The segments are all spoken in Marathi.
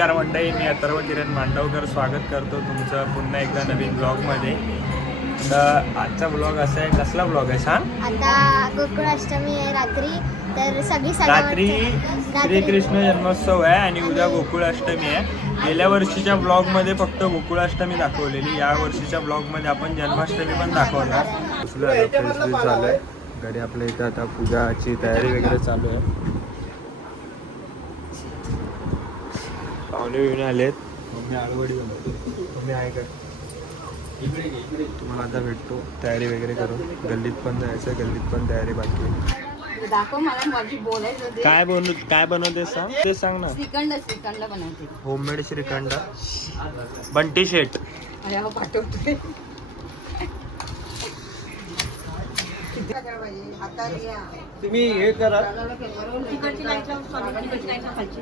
नमस्कार मंडळी, मी अथर्व किरण मांडवकर स्वागत करतो तुमचं पुन्हा एकदा नवीन ब्लॉगमध्ये. तर आजचा ब्लॉग असा आहे. कसला ब्लॉग आहे सांग? आता गोकुळाष्टमी आहे रात्री, तर सगळी रात्री श्रीकृष्ण जन्मोत्सव आहे आणि उद्या गोकुळाष्टमी आहे. गेल्या वर्षीच्या ब्लॉगमध्ये फक्त गोकुळाष्टमी दाखवलेली, या वर्षीच्या ब्लॉगमध्ये आपण जन्माष्टमी पण दाखवणार. झालंय घरी आपल्या इथं आता पूजाची तयारी वगैरे चालू आहे. पाहुणे बिवणे आलेत. मम्मी आळवडी बनवतो. मम्मी आहे का? तुम्हाला आता भेटतो तयारी वगैरे करून. गल्लीत पण जायचं, गल्लीत पण तयारी बाकी आहे. दाखव मला, माझी बोलायचं ते. काय बनवते सांग? ते सांग ना. श्रीखंड बनवते. होममेड श्रीखंड. बंटी शेट. अरे हो, पाठवतोय. तुम्ही हे करा. तिकडची लाईट लाव, तिकडची लाईट लाव खालची.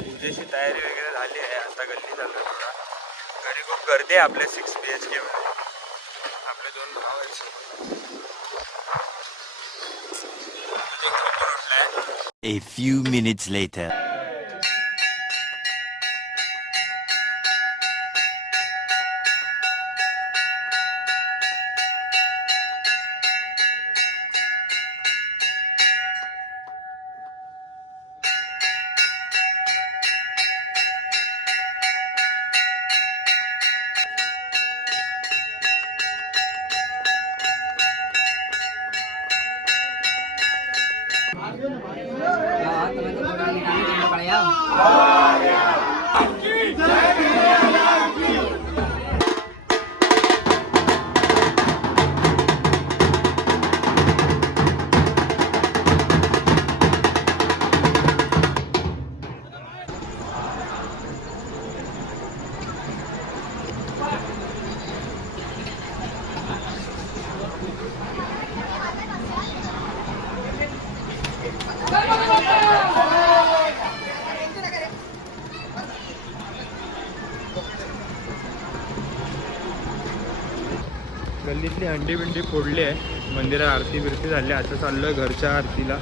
पूजेची तयारी वगैरे झाली आहे. आता गल्ली चालू थोडा. घरी खूप गर्दी आहे आपल्या 6 BHK मध्ये. आपले 2 भाव आहेत. A few minutes later. गल्लीतली हंडी बिंडी फोडली आहे. मंदिरात आरती बिरती झाली. आता चाललोय घरच्या आरतीला.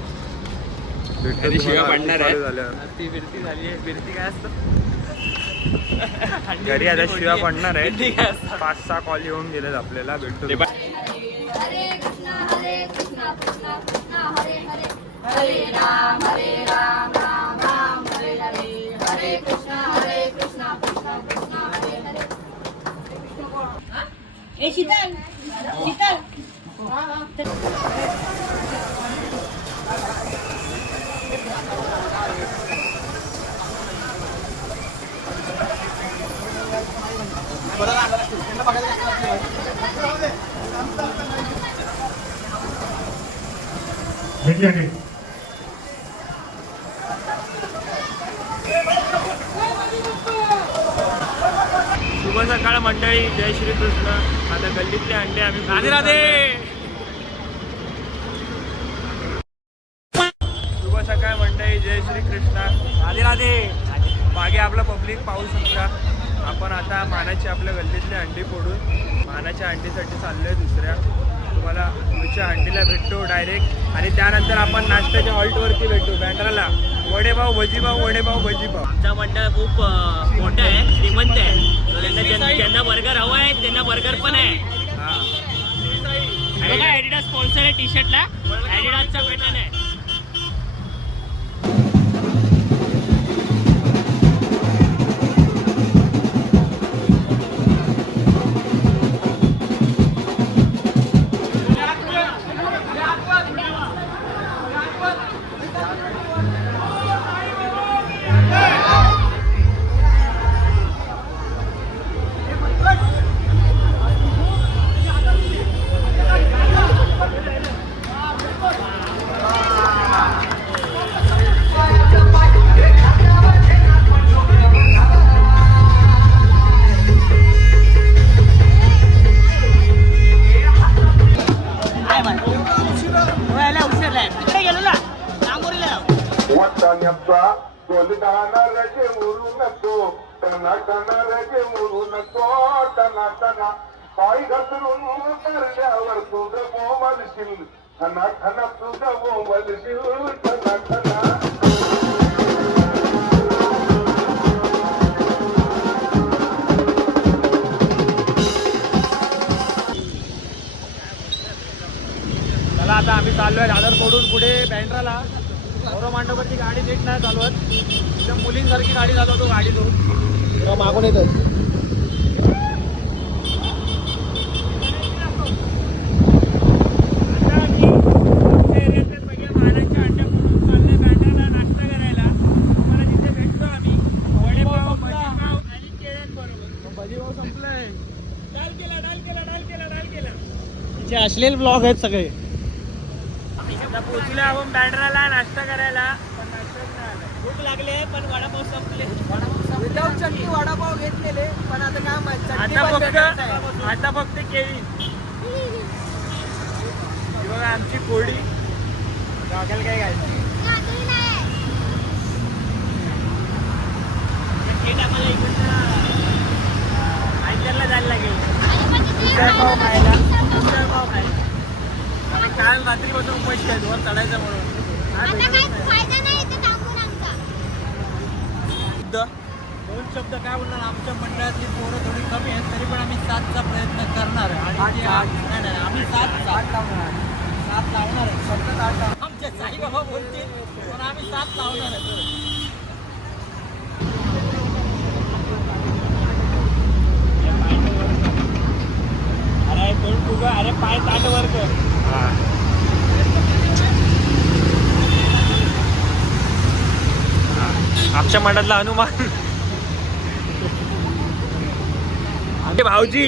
शिवा पडणार आहे. आरती बिरती झाली आहे. बिरती काय असतं? घरी आता शिवा पडणार आहे. 5-6 कॉल येऊन गेलेत आपल्याला. भेटतो. हरे कृष्णा कृष्णा कृष्णा हरे हरे, हरे राम राम राम हरे हरे, हरे कृष्णा कृष्णा कृष्णा हरे हरे. ए शीतल, शीतल. शुभ सकाळ मंडळी. जय श्री कृष्ण. आता गल्लीतले अंडे आम्ही राधे राधे. शुभ सकाळ मंडळी. जय श्री कृष्ण. राधे राधे. मागे आपला पब्लिक पाहू शकता. आपण आता मानाची आपल्या गल्लीतले अंडी फोडून मानाच्या अंडीसाठी चाललोय दुसऱ्या. तुम्हाला पुढच्या अंडीला भेटतो डायरेक्ट. आणि त्यानंतर आपण नाश्त्याच्या हॉल्टवरती भेटतो बँड्राला. वडेपाव भजीपाव, वडेपाव भजीपाव. आमचा मंडळ खूप मोठं आहे, श्रीमंत आहे. ज्यांना बर्गर हवा आहे त्यांना बर्गर पण आहे. बघा ॲडिडास स्पॉन्सर आहे टी शर्टला. ॲडिडासचा पॅटर्न आहे. टना रजे मुरू नको, टना रजे मुरू नको, टना पाय घसरून करल्यावर तुझं बोंबलशील, ठना तुझं बोंबलशील, टना आता आम्ही चाललोय दादर सोडून पुढे बँड्राला. गौरव मांडवकरची गाडी नीट नाही चालवत, एकदम मुलींसारखी गाडी चालवतो गाडी धरून मागून येतो. अश्लील ब्लॉग आहेत सगळे. आता पोहोचले आपण बँड्राला नाश्ता करायला, पण नाश्ताच नाही आला. भूक लागले पण वडापाव संपले. विदाऊट चटणी वडापाव घेतलेले पण आता काय माहिती आता फक्त केळी. ही बघा आमची कोडी डॉक्याला काय घालते. आयत्याला जायला लागेल पाव खायला. पाव खायला आणि काल रात्रीपासून पैसे आहेत वर चढायचं म्हणून. दोन शब्द काय बोलणार, आमच्या मंडळातली पोरं थोडी कमी आहेत तरी पण आम्ही 7चा प्रयत्न करणार आहे. आणि नाही आम्ही 7 लावणार आहे. आमच्या साईबाबा बोलतील पण आम्ही 7 लावणार आहे. अरे कोण तू ग, अरे पाय ताट वर कर. आमच्या मंडळातला हनुमान भाऊजी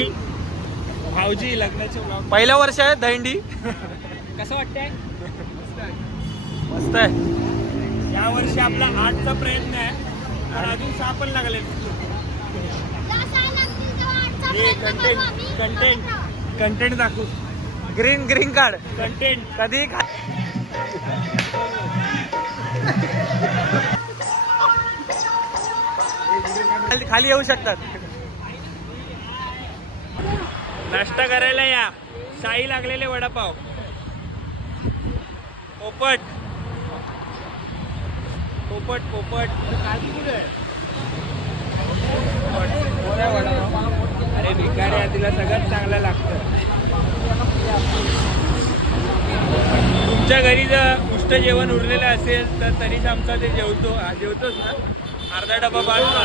लग्नाचे पहिलं वर्ष आहे दहिंडी. कसं वाटतंय? मस्त आहे. या वर्षी आपला 8चा प्रयत्न आहे पण अजून 6 पण लागले. कंटेंट दाखवू. ग्रीन कार्ड कंटेंट कधी खाली येऊ शकतात. नाश्ता करायला या. शाही लागलेले वडापाव. पोपट अरे भिकारी तिला सगळ्यात चांगलं लागतं. तुमच्या घरी जर उष्ट जेवण उरलेलं असेल तर तरीच आमचा ते जेवतोच ना. अर्धा डबा बाजूला.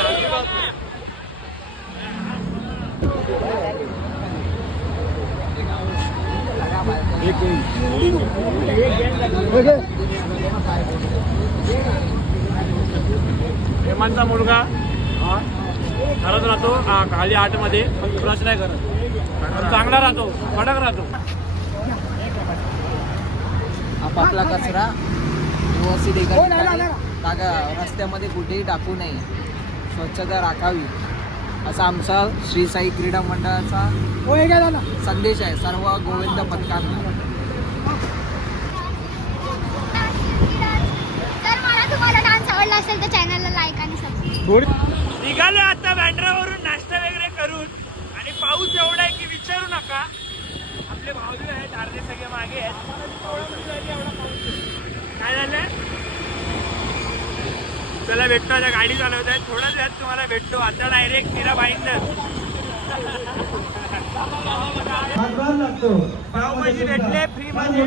हेमांचा मुलगा घरात राहतो खाली 8 मध्ये, पण ब्रश नाही करत. चांगला राहतो, कडक राहतो. आपापला कचरा व्यवस्थित एका ठिकाणी रस्त्यामध्ये कुठेही टाकू नये, स्वच्छता राखावी असा आमचा श्री साई क्रीडा मंडळाचा संदेश आहे सर्व गोविंद पथकांना. जर मला तुम्हाला डान्स आवडला असेल तर चॅनलला लाईक आणि सबस्क्राईब. निघालो आता बँड्रावरून नाश्ता वगैरे करून. आणि पाऊस एवढा आहे की विचारू नका. आपले भाऊ आहेत अर्धे सगळे मागे आहेत. काय झालं? चला भेटतो. आता गाडी चालवत आहे. थोड्याच वेळात तुम्हाला भेटतो. आता डायरेक्ट मीरा भाईंदर. पावभाजी भेटले फ्री मध्ये.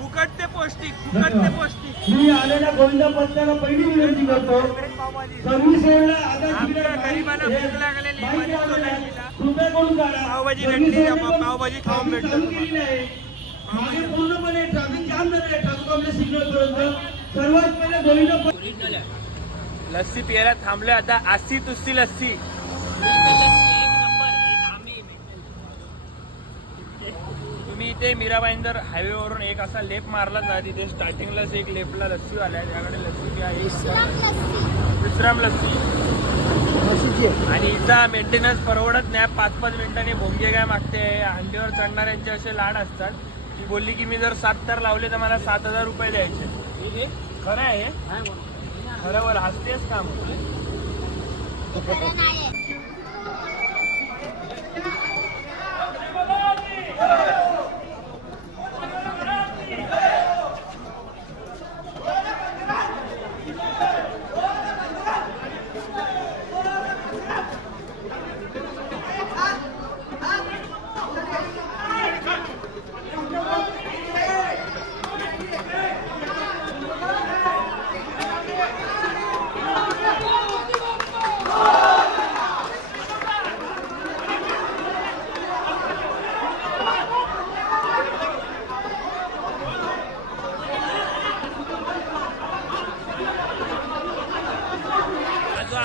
फुकट ते पौष्टिक. मी आलेल्या गोविंद पथकाला पहिली विनंती करतो. सर्व्हिस रोडला आमच्या गरीबाला भूक लागलेली पावभाजी भेटली. पावभाजी खाऊन भेटतो. मागे पूर्णपणे ट्रॅफिक जाम झाले ट्रॅफिक आपल्या सिग्नल पर्यंत. सर्वात पहिले गोविंद लस्सी प्यायला थांबले. आता आसी तुस्सी लस्सी. तुम्ही इथे मीरा भाईंदर हायवेवरून एक असा लेप मारला ना, तिथे स्टार्टिंगलाच एक लेपला लस्सी आलाय. त्याकडे लस्सी प्या. विश्राम लस्सी. आणि इथं मेंटेनन्स परवडत नाही. 5-5 मिनिटांनी भोंगे काय मागते. हंडीवर चढणाऱ्यांचे असे लाड असतात. ती बोलली की मी जर 7 तर लावले तर मला 7,000 रुपये द्यायचे. खरं आहे खरं हसतेच काम. खरं नाही.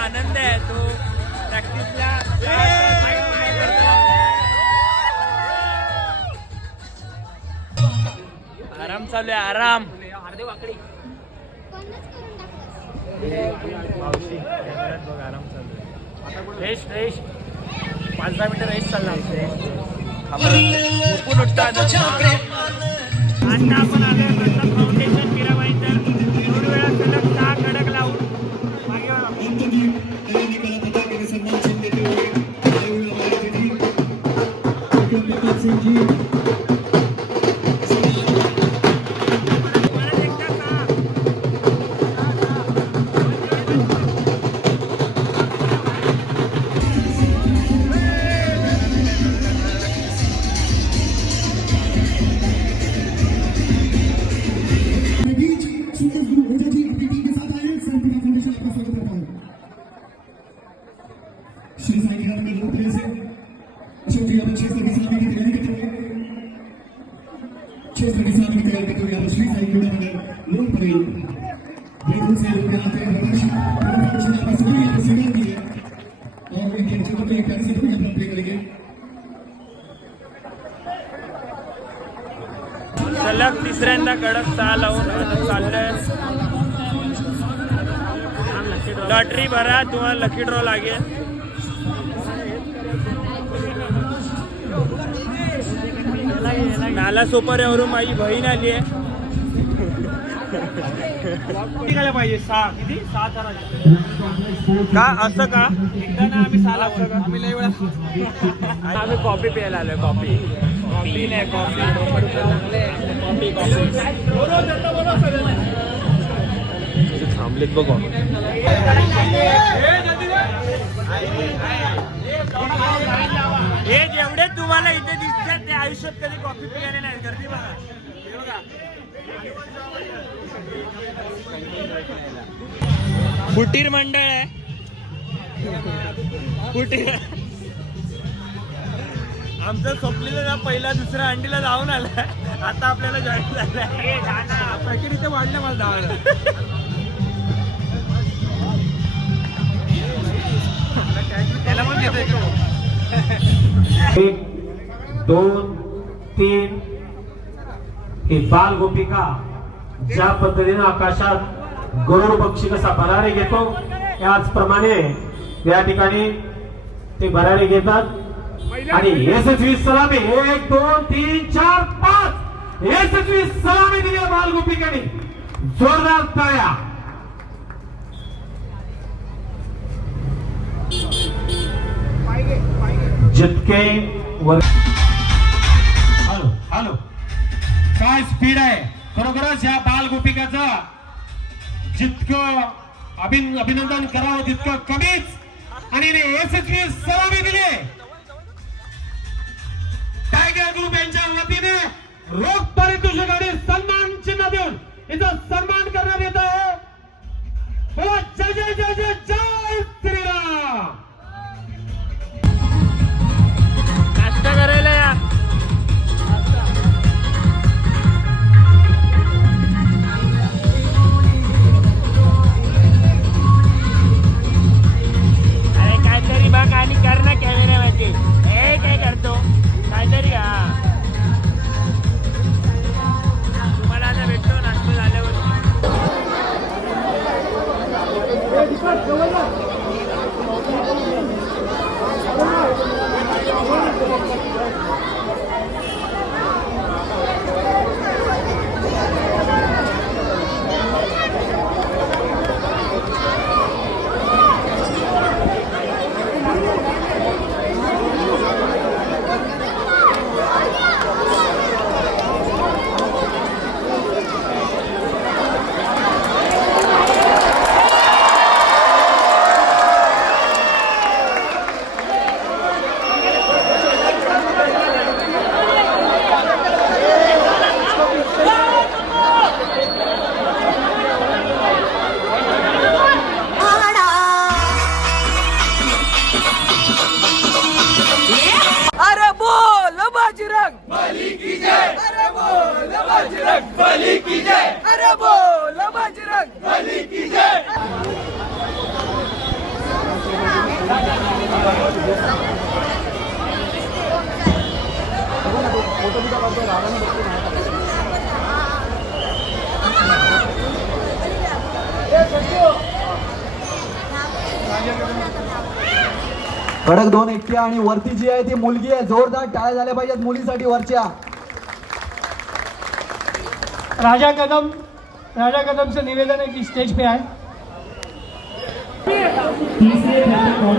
आनंद आहे तो प्रॅक्टिसला आराम चालू आहे आराम. मावशी कॅमेऱ्यात बघ आराम चालू आहे. रेस्ट 5-10 मिनिटं रेस्ट चालला झोपून उठतो आता. आपण आलोय प्रताप फाउंडेशन मीराबाई तर 2 वेळा सलग 6 कडक लावून मागे श्री साई निराम में लोग से अशोक यादव 620 की तैयारी करते हुए 620 की तैयारी करते हुए यादव श्री साई क्रीडा मंडल लोग परेड देखो से लोग आते हैं प्रदर्शन आपका सभी यहाँ सिंगल की है और इनके चित्र में एक ऐसी कोई अपना प्ले करेंगे. सलग तिसऱ्यांदा कडक 6 लावून चाललंय. लॉटरी भरा तुम्हाला लकी ड्रॉ लागेल. नाला सोपाऱ्यावरून माझी बहीण आली आहे. पाहिजे 6 किती 6 का असं का आम्ही 6 लावतो का आम्ही लय वेळा आम्ही कॉफी प्यायला आलोय. कॉफी नाही कॉफी थांबलेत बघ. हे जेवढे तुम्हाला इथे दिसतात ते आयुष्यात कधी कॉफी पियाने नाही. गर्दी बघा हे बघा. फुटीर मंडळ आहे. फुटीर आमचं स्वप्नीला ना पहिला दुसऱ्या अंडीला जाऊन आलाय. आता आपल्याला जॉईन झालंय. पॅकेट इथे वाढलं मला धावायला. 1 2 3 ही बाल गोपिका ज्या पद्धतीने आकाशात गरुड पक्षी कसा भरारी घेतो त्याचप्रमाणे या ठिकाणी ते भरारी घेतात आणि यशस्वी सलामी 1 2 3 4 5 यशस्वी सलामी दिली बाल गोपिकांनी. जोरदार टाळ्या. जितके हॅलो काय स्पीड आहे खरोखरच या बाल गोपिकाचं. जितकं अभिनंदन करावं तितकं कमीच आणि यशस्वी सलामी दिली. टायगर ग्रुप यांच्या वतीने रोख पारितोषिक आणि सन्मान चिन्ह देऊन याचा सन्मान करण्यात येत आहे. बोला जय जय जय जय जय श्रीराम. नाश्ता करायला या. अरे काहीतरी बघ आणि कर ना कॅमेऱ्यामध्ये. हे काय करतो काहीतरी. हा तुम्हाला आता भेटतो नाश्ता झाल्यावर. कडक 2 एकट्या आणि वरती जी आहे ती मुलगी आहे. जोरदार टाळ्या झाल्या पाहिजेत मुलीसाठी वरच्या. राजा कदमचं निवेदन आहे की स्टेज पे आहे. तीसरे और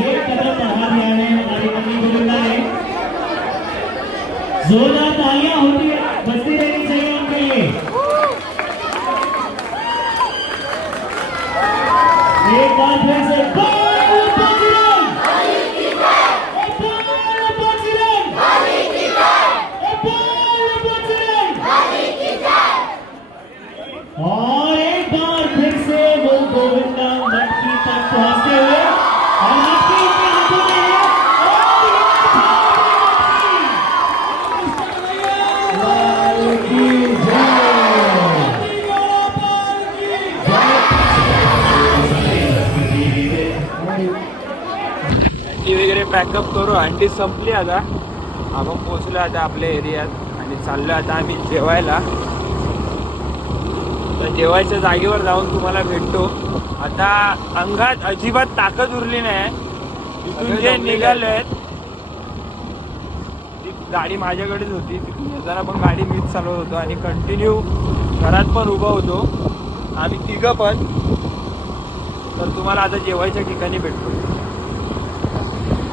ये कदम बढ़ा दिया है हमारी मम्मी गुरुला ने. जोरदार तालियां होती है, बजती रहनी चाहिए उनके लिए. एक बार फिर से और एक बार फिर से वो गोविंदा मटकी तक पहुंचते हुए और आपके हाथों में वगैरे पॅकअप करू. अंडी संपली आता. आपण पोहोचलो आता आपल्या एरियात आणि चाललो आता आम्ही जेवायला. तर जेवायच्या जागेवर जाऊन तुम्हाला भेटतो. आता अंगात अजिबात ताकद उरली नाही. तिथून जे निघालेत ती गाडी माझ्याकडेच होती. तिथून येताना पण गाडी मीच चालवत होतो आणि कंटिन्यू घरात पण उभा होतो आम्ही तिघं पण. तर तुम्हाला आता जेवायच्या ठिकाणी भेटतो.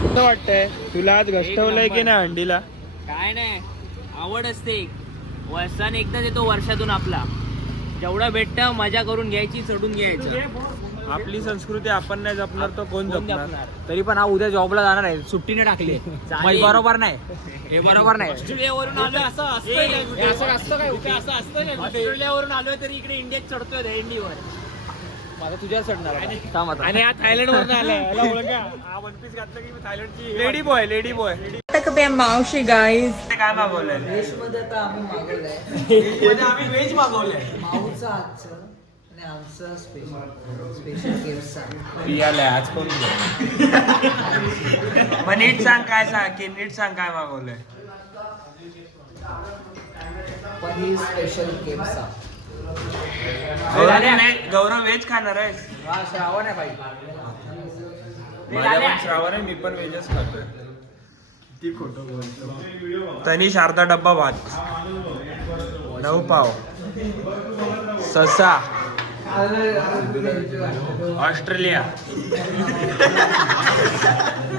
कसं वाटतंय तुला? आज घष्टवलंय की नाही अंडीला? काय नाही, आवड असते. वर्षाने एकदाच येतो वर्षातून आपला. जेवढं भेटतं मजा करून घ्यायची, चढून घ्यायचं. आपली संस्कृती आपण नाही जपणार तर कोण जपणार? तरी पण हा उद्या जॉबला जाणार आहे. सुट्टीने टाकली. बरोबर नाही, हे बरोबर नाही. ऑस्ट्रेलियावरून आलोय असं असतं काय? ऑस्ट्रेलियावरून आलोय तरी इकडे इंडियात चढतोय दहीहंडीवर. माझा तुझ्यावर चढणार आणि हा थायलंड वरून आलाय. लेडी बॉय मावशी गाईज काय मागवलंय? मध्ये आता आम्ही मागवलंय. आम्ही व्हेज मागवलंय. माऊचं आजचं आणि आमचं स्पेशल केव्हचा. पियालाय आज कोण? मग नीट सांग काय मागवलंय? पनीर स्पेशल केव्हचा. गौरव व्हेज खाणार आहेस? हा, श्रावण आहे पाहिजे. माझ्या पण श्रावण आहे, मी पण व्हेजच खातोय. तनिष अर्धा डब्बा भात, 9 पाव, ससा, ऑस्ट्रेलिया,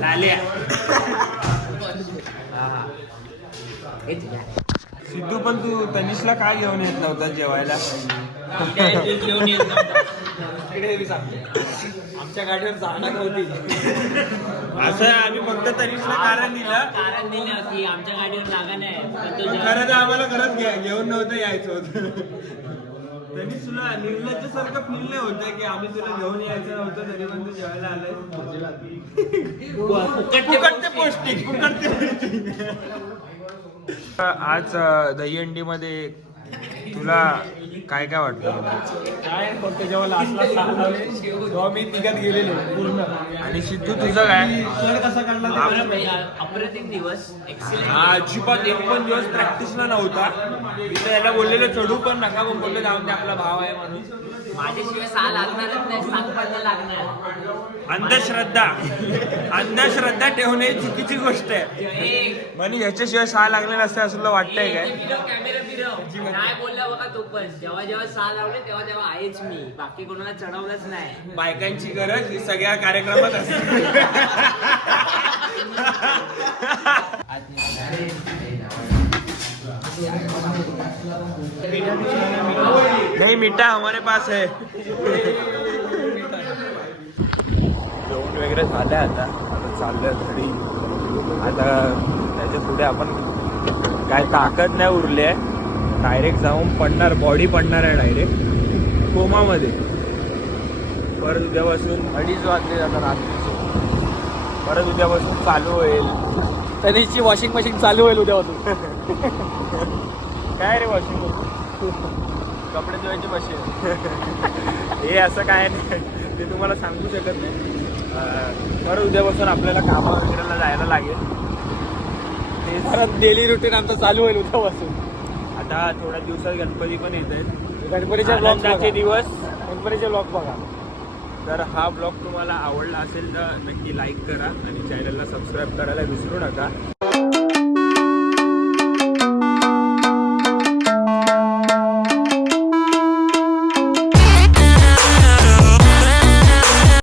लालिया. सिद्धू पण तू तनिषला काय घेऊन येत नव्हता जेवायला? आमच्या गाडीवर जागा नव्हती. असं आम्ही फक्त तनिषला कारण दिलं की आमच्या गाडीवर जागा नाही. खरं तर आम्हाला खरंच घेऊन नव्हतं यायचं होतं. तनिष तुला निर्लज्ज सारखं फील नाही होतं की आम्ही तुला घेऊन यायचं नव्हतं तरी पण तू जेवायला आलाय? आज दहीहंडी मध्ये तुला काय काय वाटतं? काय फक्त जेव्हा लास्टला 6 लावले तेव्हा मी तिघात गेलेलो पूर्ण. आणि सिद्धू तुझं काय? सर कसा काढला? अप्रतिम दिवस. अजिबात एक पण दिवस प्रॅक्टिसला नव्हता. मी तर याला बोललेलं चढू पण नका, पण बोलले जाऊन दे आपला भाव आहे म्हणून. माझ्याशिवाय 6 लागणारच नाही, 7 लागणार. अंधश्रद्धा ठेवणे ही चुकीची गोष्ट आहे. म्हणजे ह्याच्याशिवाय 6 लागले नसते असं तुला वाटतंय काय? कॅमेरा फिरव. काय बोलला बघा तो पण. जेव्हा 6 लावले तेव्हा आहेच मी. बाकी कोणाला चढवलंच नाही. बायकांची गरज ही सगळ्या कार्यक्रमात असते. नहीं मीठा हमारे पास है. जेवण वगैरे झालंय. आता चाललंय घरी. आता त्याच्या पुढे आपण काय ताकद नाही उरली आहे. डायरेक्ट जाऊन पडणार, बॉडी पडणार आहे डायरेक्ट कोमामध्ये. परत उद्यापासून 2:30 वाजले आता रात्रीचे. परत उद्यापासून चालू होईल. तनिषची वॉशिंग मशीन चालू होईल उद्यापासून. काय रे वॉशिंग मशीन? कपडे धुवायची मशीन. हे असं काय नाही, ते तुम्हाला सांगू शकत नाही. परत उद्यापासून आपल्याला कामा वगैरेला जायला लागेल. ते परत डेली रुटीन आमचं चालू होईल उद्यापासून. आता थोड्या दिवसात गणपती पण येत आहेत. गणपतीचे ब्लॉग आनंदाचे दिवस. गणपतीचे ब्लॉग बघा. तर हा ब्लॉग तुम्हाला आवडला असेल तर नक्की लाईक करा आणि चॅनलला सबस्क्राईब करायला विसरू नका.